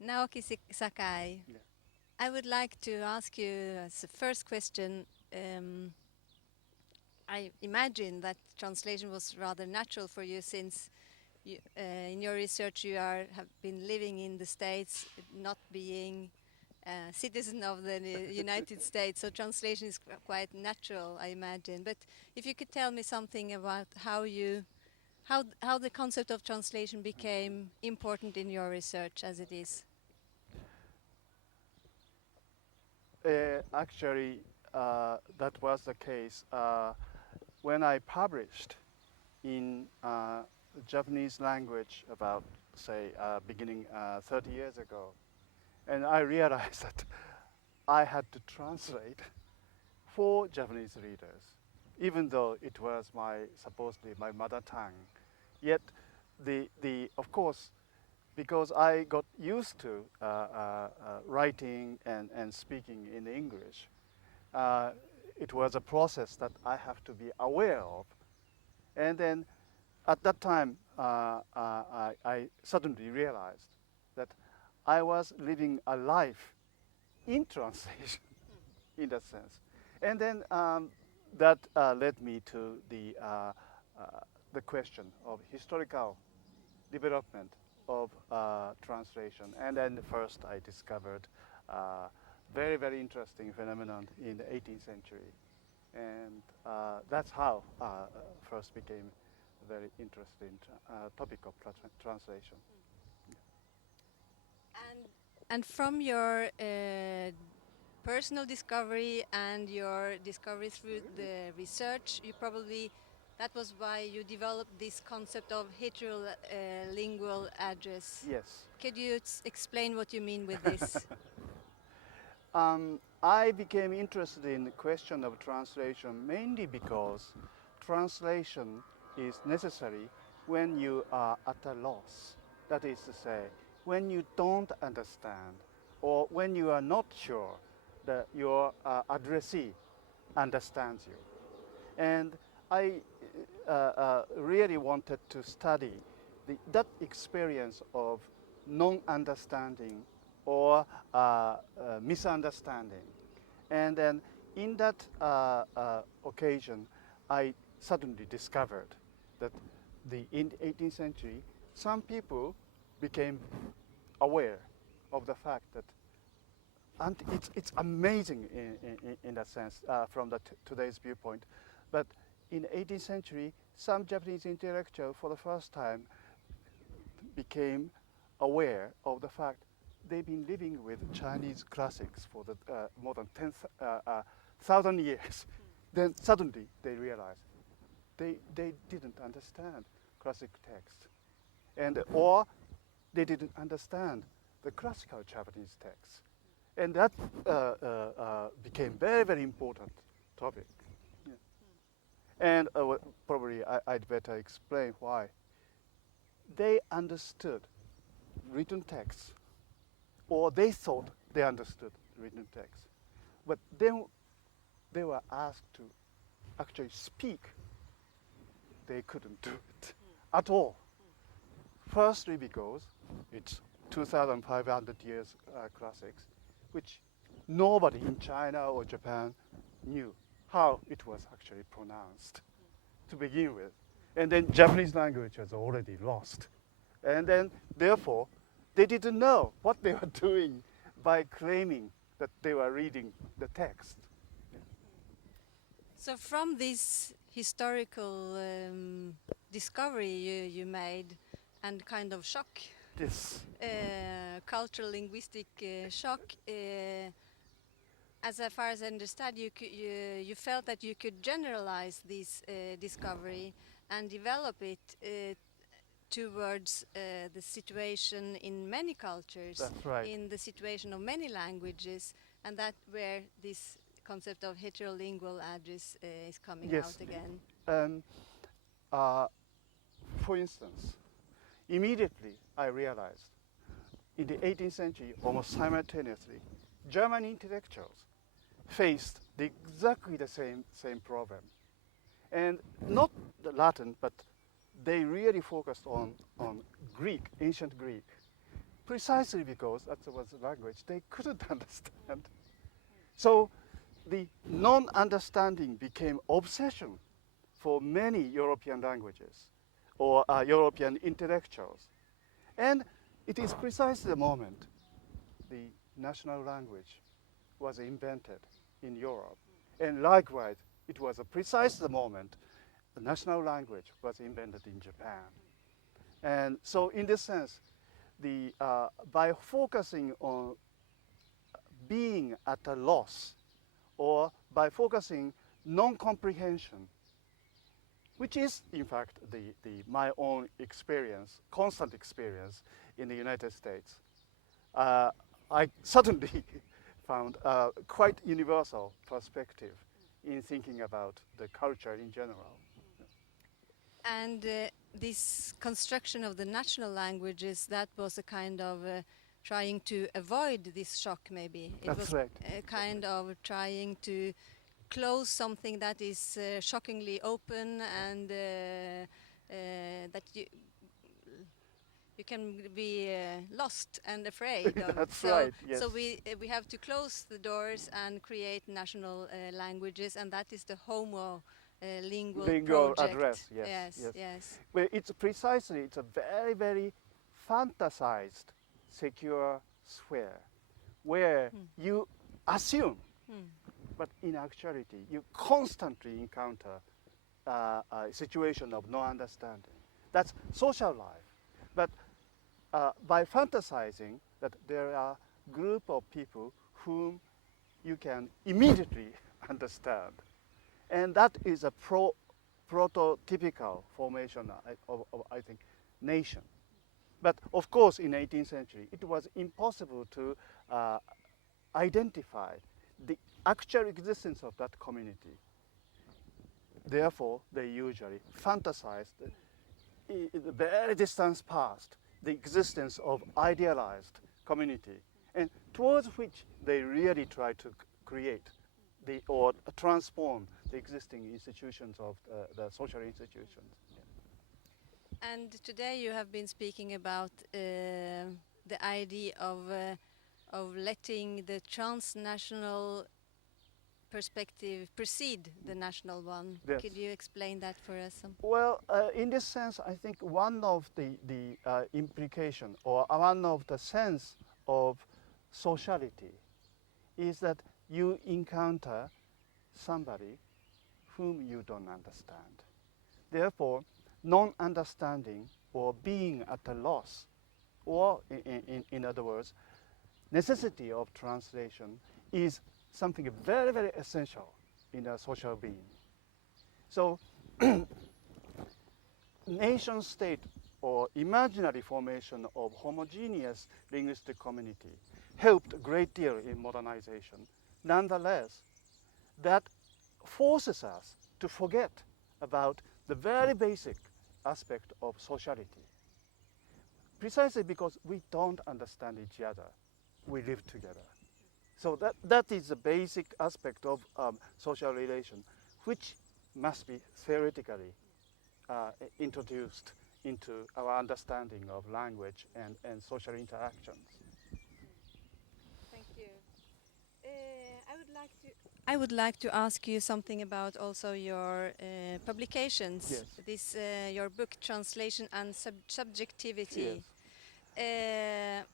Naoki Sakai, Yeah. I would like to ask you as a first question. I imagine that translation was rather natural for you since in your research you have been living in the States, not being a citizen of the United States, so translation is quite natural, I imagine. But if you could tell me something about how the concept of translation became important in your research as it is. Actually, that was the case when I published in Japanese language about, say, beginning 30 years ago. And I realized that I had to translate for Japanese readers, even though it was supposedly my mother tongue. Yet, of course, because I got used to writing and speaking in English, uh, it was a process that I have to be aware of. And then at that time, I suddenly realized that I was living a life in translation in that sense. And then that led me to the question of historical development of translation. And then first I discovered very, very interesting phenomenon in the 18th century. And that's how first became a very interesting topic of translation. And from your personal discovery and your discovery through the research, you probably that was why you developed this concept of heterolingual address. Yes. Could you explain what you mean with this? I became interested in the question of translation mainly because translation is necessary when you are at a loss. That is to say, when you don't understand or when you are not sure that your addressee understands you. And I really wanted to study that experience of non-understanding or misunderstanding. And then in that occasion, I suddenly discovered that in the 18th century, some people became aware of the fact that, and it's amazing in that sense from today's viewpoint, but in the 18th century, some Japanese intellectual for the first time became aware of the fact they've been living with Chinese classics for more than 10,000 years. Then suddenly they realized they didn't understand classic text, or they didn't understand the classical Japanese text. And that became very, very important topic. Yeah. And probably I'd better explain why. They understood written text, or they thought they understood written text. But then they were asked to actually speak. They couldn't do it at all. Firstly, because it's 2,500 years classics, which nobody in China or Japan knew how it was actually pronounced to begin with. And then Japanese language was already lost. And then, therefore, they didn't know what they were doing by claiming that they were reading the text. So from this historical discovery you made and kind of shock, This. cultural linguistic shock, as far as I understand, you felt that you could generalize this discovery and develop it towards the situation in many cultures, That's right. in the situation of many languages, and that where this concept of heterolingual address is coming Yes. out again. Um, for instance, immediately I realized in the 18th century, almost simultaneously, German intellectuals faced exactly the same problem. And not the Latin, but they really focused on Greek, ancient Greek. precisely because that was a language they couldn't understand. So the non-understanding became obsession for many European languages or European intellectuals. And it is precisely the moment the national language was invented in Europe. And likewise, it was precisely the moment the national language was invented in Japan. And so in this sense, by focusing on being at a loss, or by focusing non-comprehension, which is in fact my own experience, constant experience in the United States, I suddenly found a quite universal perspective in thinking about the culture in general. And this construction of the national languages, that was a kind of trying to avoid this shock, maybe. It That's was right. a kind of trying to close something that is shockingly open, and that you can be lost and afraid of. That's So, right, yes. so we have to close the doors and create national languages, and that is the lingual Lingual project. address, yes, Yes, yes. yes. Well, it's a very, very fantasized secure sphere where you assume, but in actuality, you constantly encounter a situation of no understanding. That's social life. But by fantasizing that there are a group of people whom you can immediately understand, and that is a prototypical formation of, I think, nation. But of course, in 18th century, it was impossible to identify the actual existence of that community. Therefore, they usually fantasized the very distant past, the existence of idealized community, and towards which they really try to create or transform the existing institutions of the social institutions. Yeah. And today you have been speaking about the idea of letting the transnational perspective precede the national one. Yes. Could you explain that for us? Well, in this sense, I think one of the implication or one of the sense of sociality is that you encounter somebody whom you don't understand. Therefore, non-understanding or being at a loss, or in other words, necessity of translation is something very, very essential in a social being. So, nation state or imaginary formation of homogeneous linguistic community helped a great deal in modernization. Nonetheless, that forces us to forget about the very basic aspect of sociality. Precisely because we don't understand each other, we live together. So that is the basic aspect of social relation, which must be theoretically introduced into our understanding of language and social interactions. Thank you. I would like to ask you something about also your publications. Yes. This your book, Translation and Subjectivity. Yes.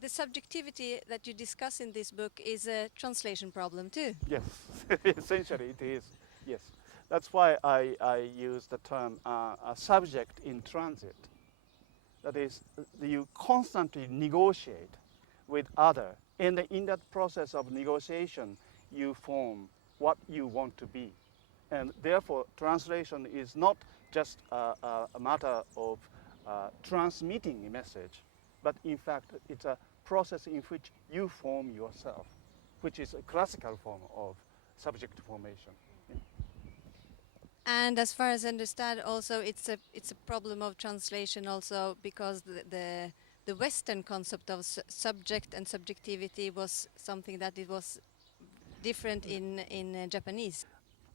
The subjectivity that you discuss in this book is a translation problem too. Yes, essentially it is. Yes, that's why I use the term a subject in transit. That is, you constantly negotiate with other, and in that process of negotiation, you form what you want to be, and therefore translation is not just a matter of transmitting a message, but in fact it's a process in which you form yourself, which is a classical form of subject formation. Yeah. And as far as I understand, also it's a problem of translation also because the Western concept of subject and subjectivity was something that it was different in Japanese.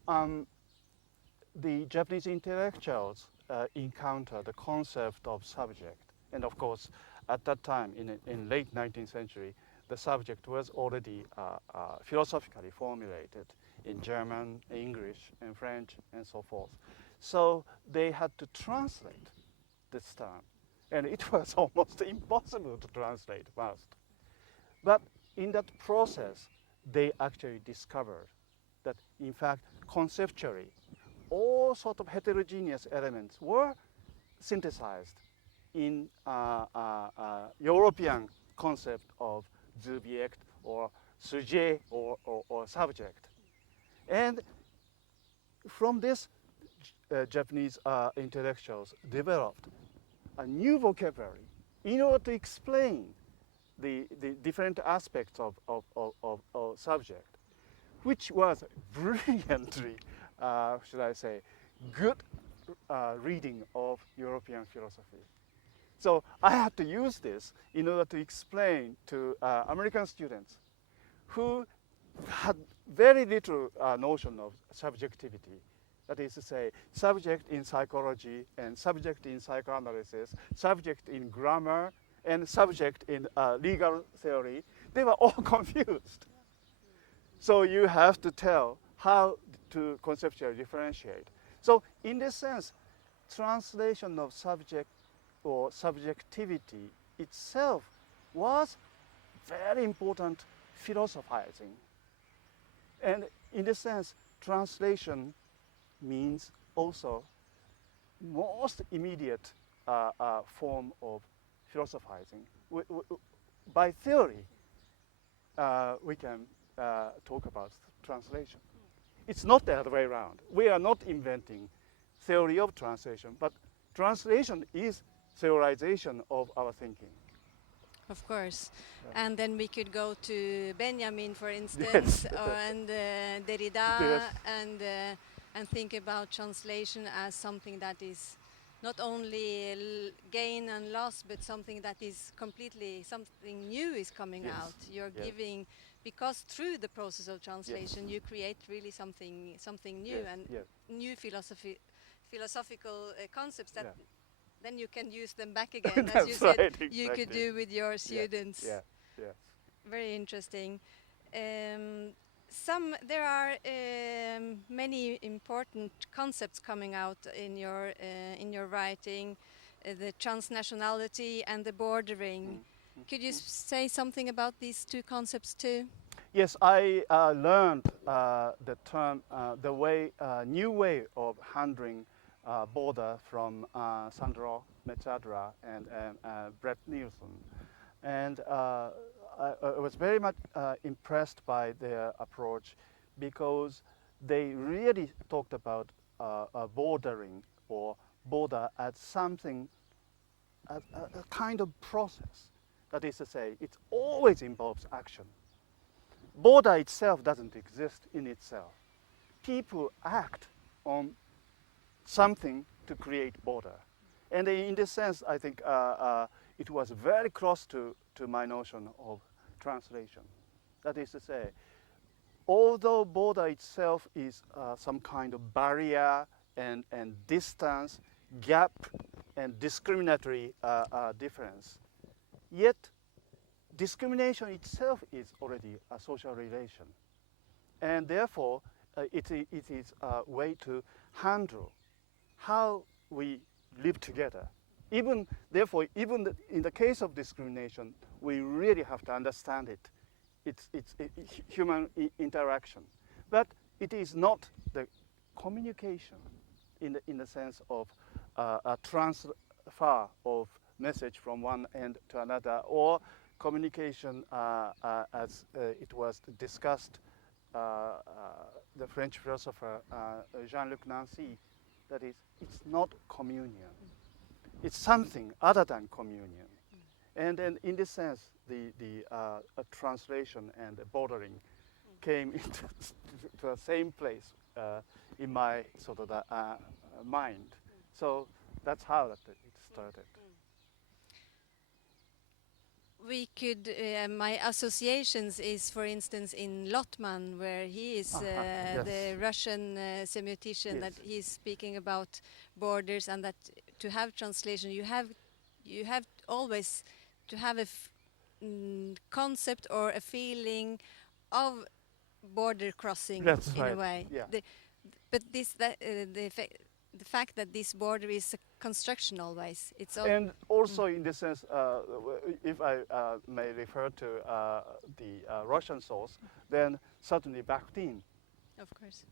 The Japanese intellectuals encounter the concept of subject, and of course at that time, in late 19th century, the subject was already philosophically formulated in German, English, and French, and so forth. So they had to translate this term. And it was almost impossible to translate first. But in that process, they actually discovered that, in fact, conceptually, all sorts of heterogeneous elements were synthesized in European concept of subject or sujet or subject. And from this, Japanese intellectuals developed a new vocabulary in order to explain the different aspects of subject, which was brilliantly, should I say, good reading of European philosophy. So I had to use this in order to explain to American students who had very little notion of subjectivity. That is to say, subject in psychology and subject in psychoanalysis, subject in grammar, and subject in legal theory. They were all confused. So you have to tell how to conceptually differentiate. So in this sense, translation of subject or subjectivity itself was very important philosophizing. And in this sense, translation means also most immediate form of philosophizing. By theory, we can talk about translation. It's not the other way around. We are not inventing theory of translation, but translation is theorization of our thinking. Of course. Yeah. And then we could go to Benjamin, for instance, and Derrida, yes. And think about translation as something that is not only gain and loss, but something that is completely, something new is coming out. You're giving, because through the process of translation, you create really something new and new philosophical concepts that then you can use them back again, as you said, exactly. You could do with your students. Yeah. Very interesting. There are many important concepts coming out in your writing, the transnationality and the bordering. Could you say something about these two concepts too? Yes, I learned the term, new way of handling border from Sandro Mezzadra and Brett Nielsen. And I was very much impressed by their approach because they really talked about bordering or border as something, a kind of process. That is to say, it always involves action. Border itself doesn't exist in itself. People act on something to create border. And in this sense, I think it was very close to my notion of translation. That is to say, although border itself is some kind of barrier and distance, gap, and discriminatory difference, yet discrimination itself is already a social relation. And therefore, it is a way to handle how we live together. Therefore, even in the case of discrimination, we really have to understand it. It's human interaction. But it is not the communication in the sense of a transfer of message from one end to another, or communication as it was discussed, the French philosopher Jean-Luc Nancy, that is, it's not communion. It's something other than communion. And then in this sense, the translation and the bordering came into the same place in my sort of mind. So that's how it started. We could, my associations is, for instance, in Lotman, where he is the Russian semiotician, that he's speaking about borders, and that to have translation, you have always to have a concept or a feeling of border crossing That's in a right. way. Yeah. But the fact that this border is a construction always. It's all. And also in this sense, if I may refer to the Russian source, then certainly Bakhtin, Of course.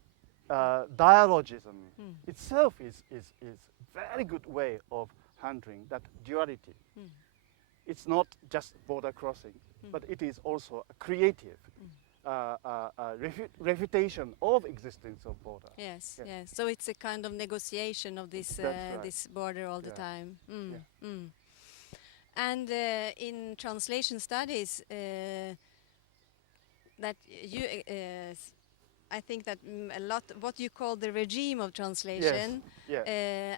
dialogism Mm. itself is very good way of handling that duality. Mm. It's not just border crossing, but it is also a creative refutation of existence of border. Yes, Yes. yes. So it's a kind of negotiation of this That's right. this border all the Yeah. time. Yeah. And in translation studies, that you, I think that a lot what you call the regime of translation, Yes.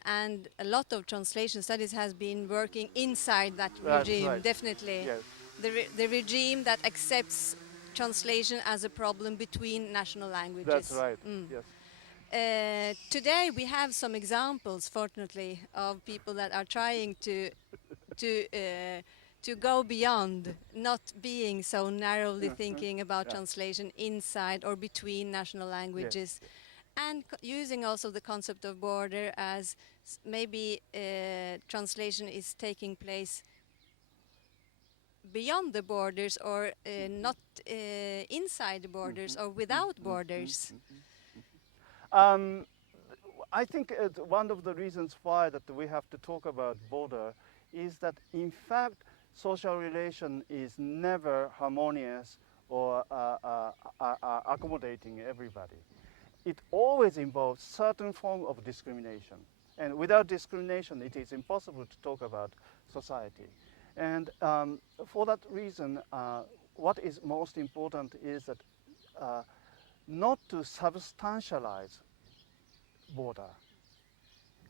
and a lot of translation studies has been working inside that That's regime. right. Definitely, Yes. the regime that accepts translation as a problem between national languages. That's right. Yes. Today we have some examples, fortunately, of people that are trying to go beyond, not being so narrowly thinking about translation inside or between national languages, and using also the concept of border as maybe translation is taking place beyond the borders or not inside the borders or without borders. I think one of the reasons why that we have to talk about border is that in fact social relation is never harmonious or accommodating everybody. It always involves certain form of discrimination, and without discrimination it is impossible to talk about society. And for that reason, what is most important is that not to substantialize border.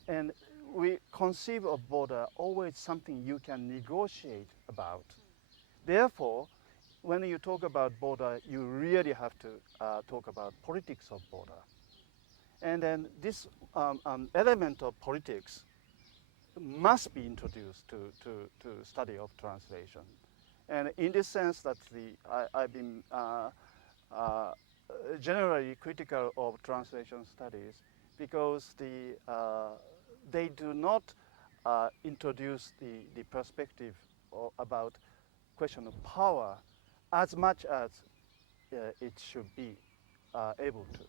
And we conceive of border always something you can negotiate about. Therefore, when you talk about border, you really have to talk about politics of border. And then this element of politics must be introduced to study of translation. And in this sense, that I've been generally critical of translation studies because they do not introduce the perspective about question of power as much as it should be able to.